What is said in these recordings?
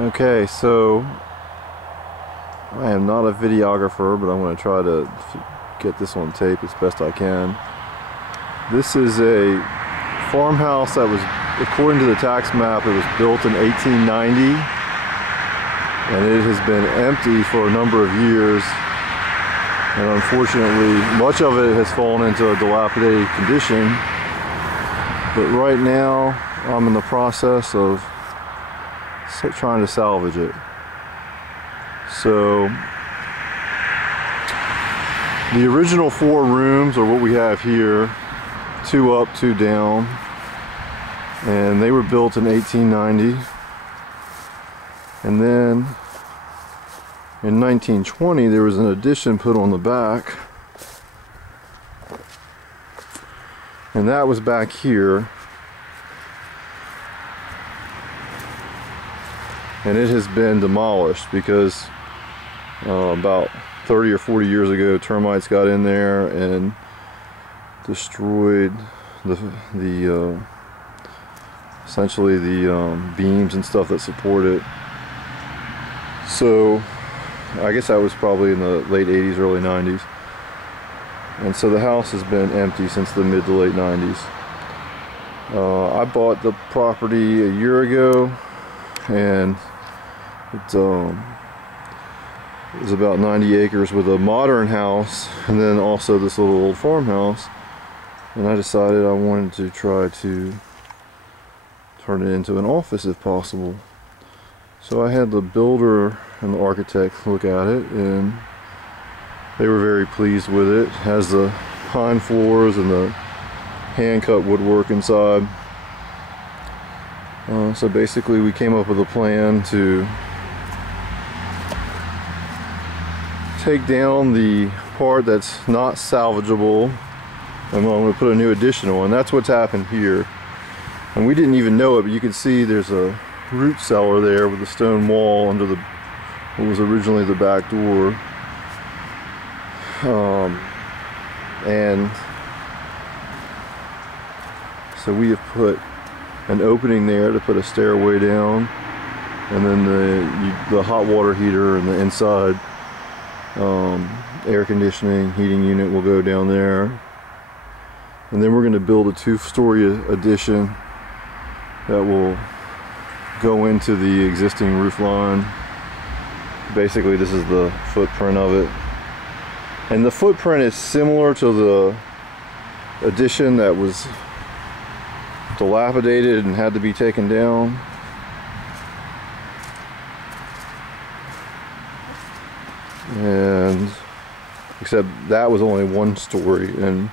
Okay, so I am not a videographer, but I'm going to try to get this on tape as best I can. This is a farmhouse that was, according to the tax map, it was built in 1890, and it has been empty for a number of years, and unfortunately much of it has fallen into a dilapidated condition. But right now I'm in the process of trying to salvage it. So the original 4 rooms are what we have here, 2 up, 2 down, and they were built in 1890. And then in 1920 there was an addition put on the back, and that was back here, and it has been demolished because about 30 or 40 years ago termites got in there and destroyed essentially the beams and stuff that support it. So I guess that was probably in the late 80s, early 90s. And so the house has been empty since the mid to late 90s. I bought the property a year ago, and it was about 90 acres with a modern house and then also this little old farmhouse. And I decided I wanted to try to turn it into an office if possible. So I had the builder and the architect look at it, and they were very pleased with it. It has the pine floors and the hand-cut woodwork inside. So basically we came up with a plan to take down the part that's not salvageable, and I'm going to put a new addition on. That's what's happened here. And we didn't even know it, but you can see there's a root cellar there with a stone wall under what was originally the back door. And so we have put an opening there to put a stairway down, and then the hot water heater and the inside air conditioning heating unit will go down there. And then we're going to build a 2-story addition that will go into the existing roof line. Basically this is the footprint of it, and the footprint is similar to the addition that was dilapidated and had to be taken down. And except that was only 1 story, and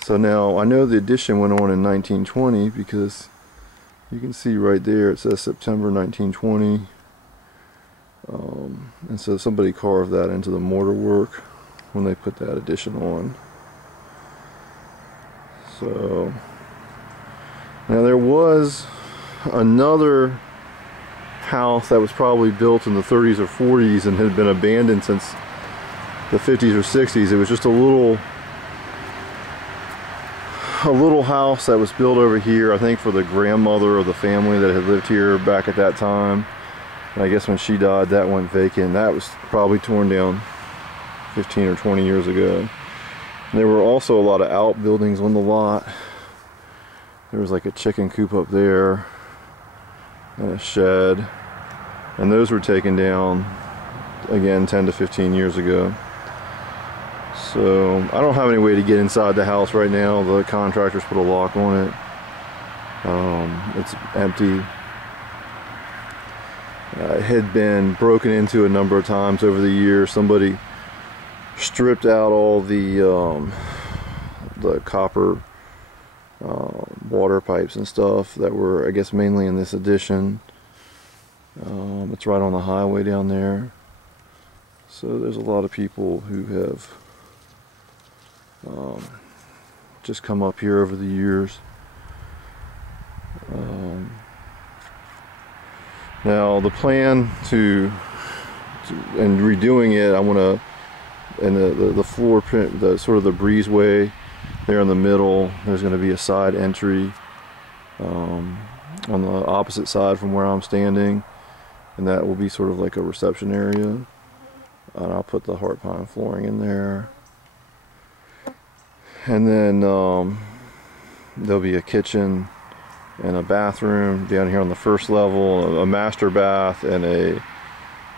so now I know the addition went on in 1920 because you can see right there it says September 1920, and so somebody carved that into the mortar work when they put that addition on. So now there was another house that was probably built in the 30s or 40s and had been abandoned since the 50s or 60s. It was just a little house that was built over here, I think for the grandmother of the family that had lived here back at that time. And I guess when she died that went vacant. That was probably torn down 15 or 20 years ago. And there were also a lot of outbuildings on the lot. There was like a chicken coop up there and a shed, and those were taken down again 10 to 15 years ago. So I don't have any way to get inside the house right now. The contractors put a lock on it. It's empty. It had been broken into a number of times over the years. Somebody stripped out all the copper water pipes and stuff that were, I guess, mainly in this addition. It's right on the highway down there. So there's a lot of people who have just come up here over the years. Now the plan and redoing it, I want to, and the floor print, the sort of the breezeway there in the middle, there's going to be a side entry. on the opposite side from where I'm standing, and that will be sort of like a reception area. And I'll put the heart pine flooring in there. And then there'll be a kitchen and a bathroom down here on the first level, a master bath, and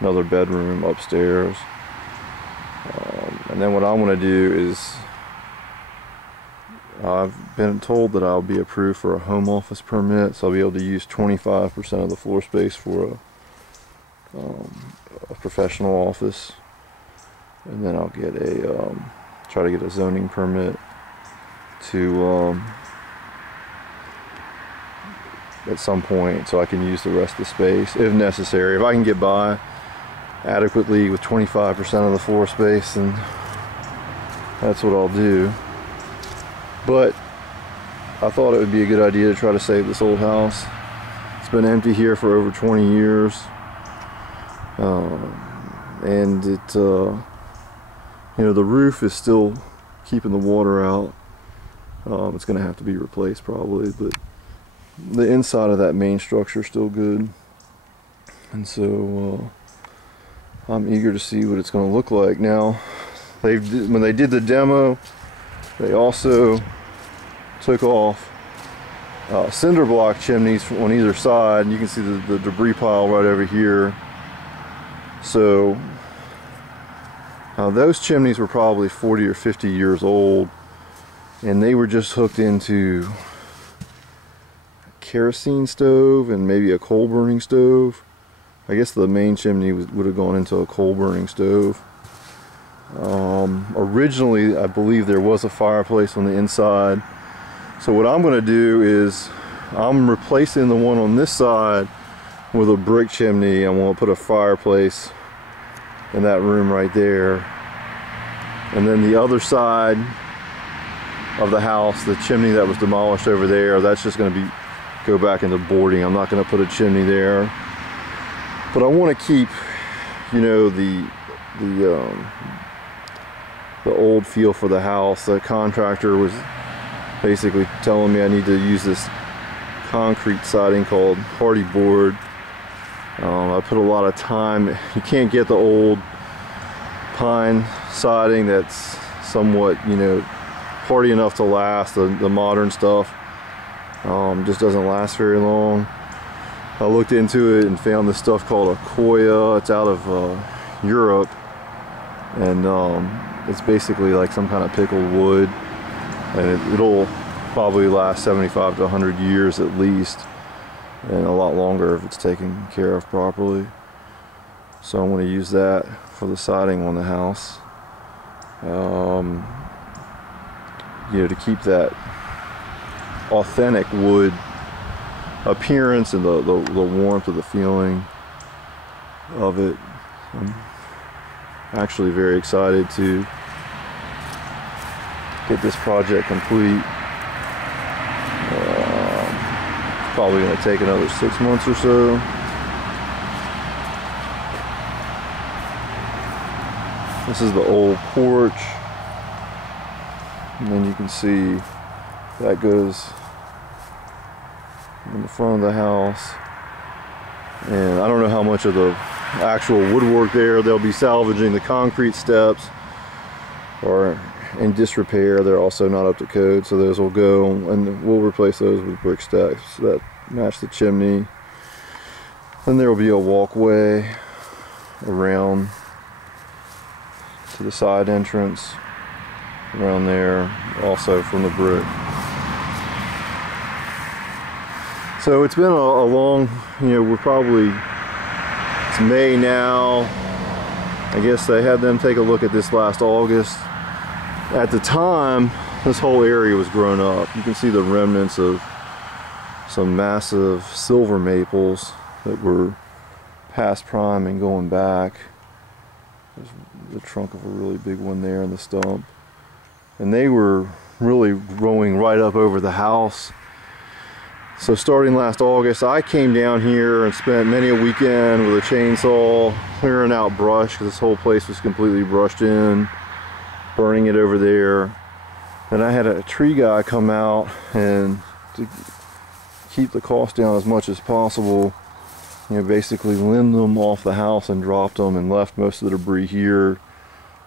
another bedroom upstairs. And then what I want to do is, I've been told that I'll be approved for a home office permit, so I'll be able to use 25% of the floor space for a professional office. And then I'll get try to get a zoning permit to at some point, so I can use the rest of the space if necessary. If I can get by adequately with 25% of the floor space, then that's what I'll do. But I thought it would be a good idea to try to save this old house. It's been empty here for over 20 years, and it you know, the roof is still keeping the water out. It's going to have to be replaced probably, but the inside of that main structure is still good. And so I'm eager to see what it's going to look like. Now, when they did the demo, they also took off cinder block chimneys on either side. You can see the debris pile right over here. So those chimneys were probably 40 or 50 years old, and they were just hooked into a kerosene stove and maybe a coal burning stove. I guess the main chimney would have gone into a coal burning stove. Originally, I believe there was a fireplace on the inside. So what I'm going to do is I'm replacing the one on this side with a brick chimney. I'm going to put a fireplace in that room right there, and then the other side of the house, the chimney that was demolished over there, that's just going to go back into boarding. I'm not going to put a chimney there, but I want to keep, you know, the old feel for the house. The contractor was basically telling me I need to use this concrete siding called hardy board. I put a lot of time. You can't get the old pine siding that's somewhat, you know, hardy enough to last. The modern stuff just doesn't last very long. I looked into it and found this stuff called a Koya. It's out of Europe, and it's basically like some kind of pickled wood, and it'll probably last 75 to 100 years at least, and a lot longer if it's taken care of properly. So I want to use that for the siding on the house, you know, to keep that authentic wood appearance and the warmth of the feeling of it. I'm actually very excited to get this project complete. It's probably going to take another 6 months or so. This is the old porch, and then you can see that goes in the front of the house. And I don't know how much of the actual woodwork there. They'll be salvaging the concrete steps or in disrepair. They're also not up to code, so those will go, and we'll replace those with brick stacks that match the chimney. Then there will be a walkway around to the side entrance around there, also from the brick. So it's been a long, you know, we're probably, it's May now. I guess they had them take a look at this last August. At the time, this whole area was grown up. You can see the remnants of some massive silver maples that were past prime and going back. There's the trunk of a really big one there in the stump. And they were really growing right up over the house. So starting last August, I came down here and spent many a weekend with a chainsaw clearing out brush, because this whole place was completely brushed in, burning it over there. Then I had a tree guy come out and to keep the cost down as much as possible, you know, basically limbed them off the house and dropped them and left most of the debris here.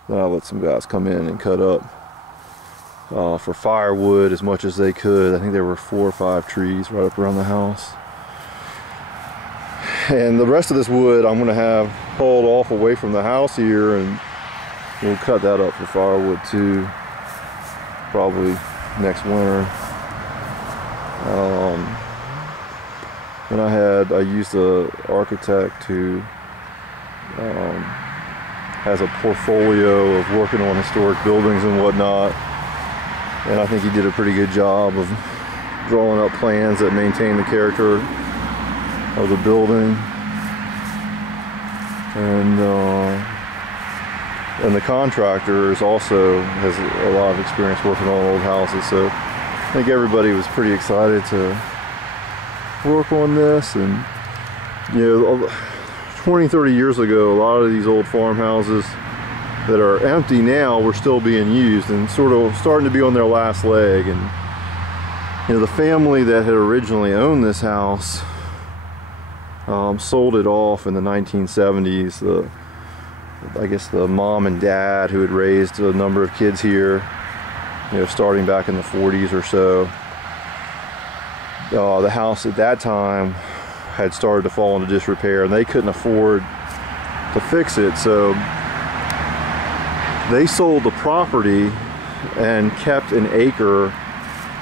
Then I let some guys come in and cut up for firewood as much as they could. I think there were 4 or 5 trees right up around the house. And the rest of this wood I'm going to have hauled off away from the house here, and we'll cut that up for firewood too, probably next winter. And I used an architect who has a portfolio of working on historic buildings and whatnot, and I think he did a pretty good job of drawing up plans that maintain the character of the building. And the contractor also has a lot of experience working on old houses, so I think everybody was pretty excited to work on this. And you know, 20-30 years ago, a lot of these old farmhouses that are empty now were still being used and sort of starting to be on their last leg. And you know, the family that had originally owned this house sold it off in the 1970s. I guess the mom and dad who had raised a number of kids here, you know, starting back in the 40s or so. The house at that time had started to fall into disrepair, and they couldn't afford to fix it, so they sold the property and kept an acre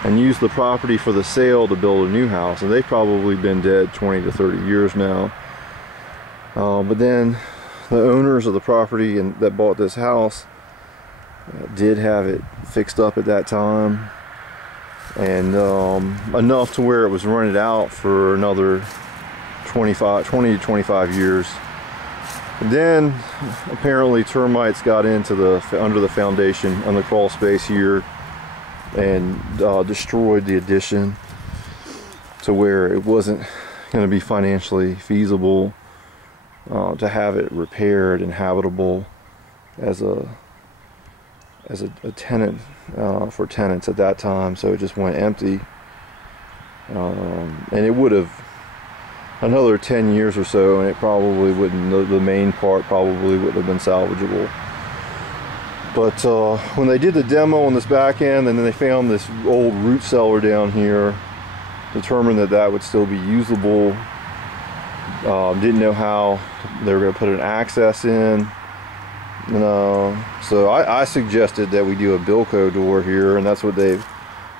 and used the property for the sale to build a new house. And they've probably been dead 20 to 30 years now. But then the owners of the property that bought this house did have it fixed up at that time, and enough to where it was rented out for another 20 to 25 years. And then apparently termites got into under the foundation, on the crawl space here, and destroyed the addition to where it wasn't going to be financially feasible to have it repaired and habitable as a tenant for tenants at that time. So it just went empty, and it would have another 10 years or so, and it probably wouldn't, the main part probably wouldn't have been salvageable. But when they did the demo on this back end, and then they found this old root cellar down here, determined that that would still be usable. Didn't know how they were going to put an access in. So I suggested that we do a Bilco door here, and that's what they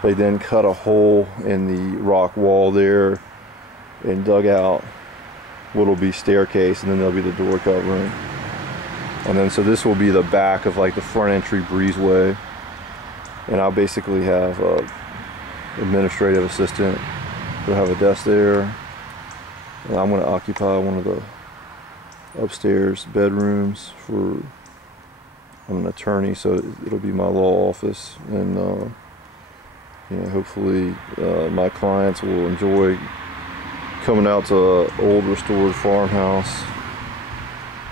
then cut a hole in the rock wall there and dug out what'll be staircase, and then there'll be the door covering. And then so this will be the back of like the front entry breezeway, and I'll basically have a administrative assistant who'll have a desk there, and I'm going to occupy one of the upstairs bedrooms for, I'm an attorney, so it'll be my law office. And you know, hopefully my clients will enjoy coming out to an old restored farmhouse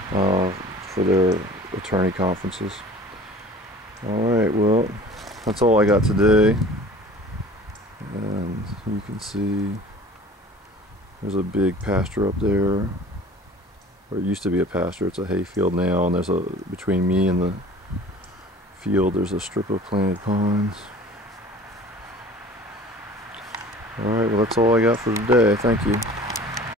for their attorney conferences. Alright, well, that's all I got today. And you can see there's a big pasture up there, or it used to be a pasture. It's a hay field now, and there's between me and the field there's a strip of planted pines. Alright, well, that's all I got for today. Thank you.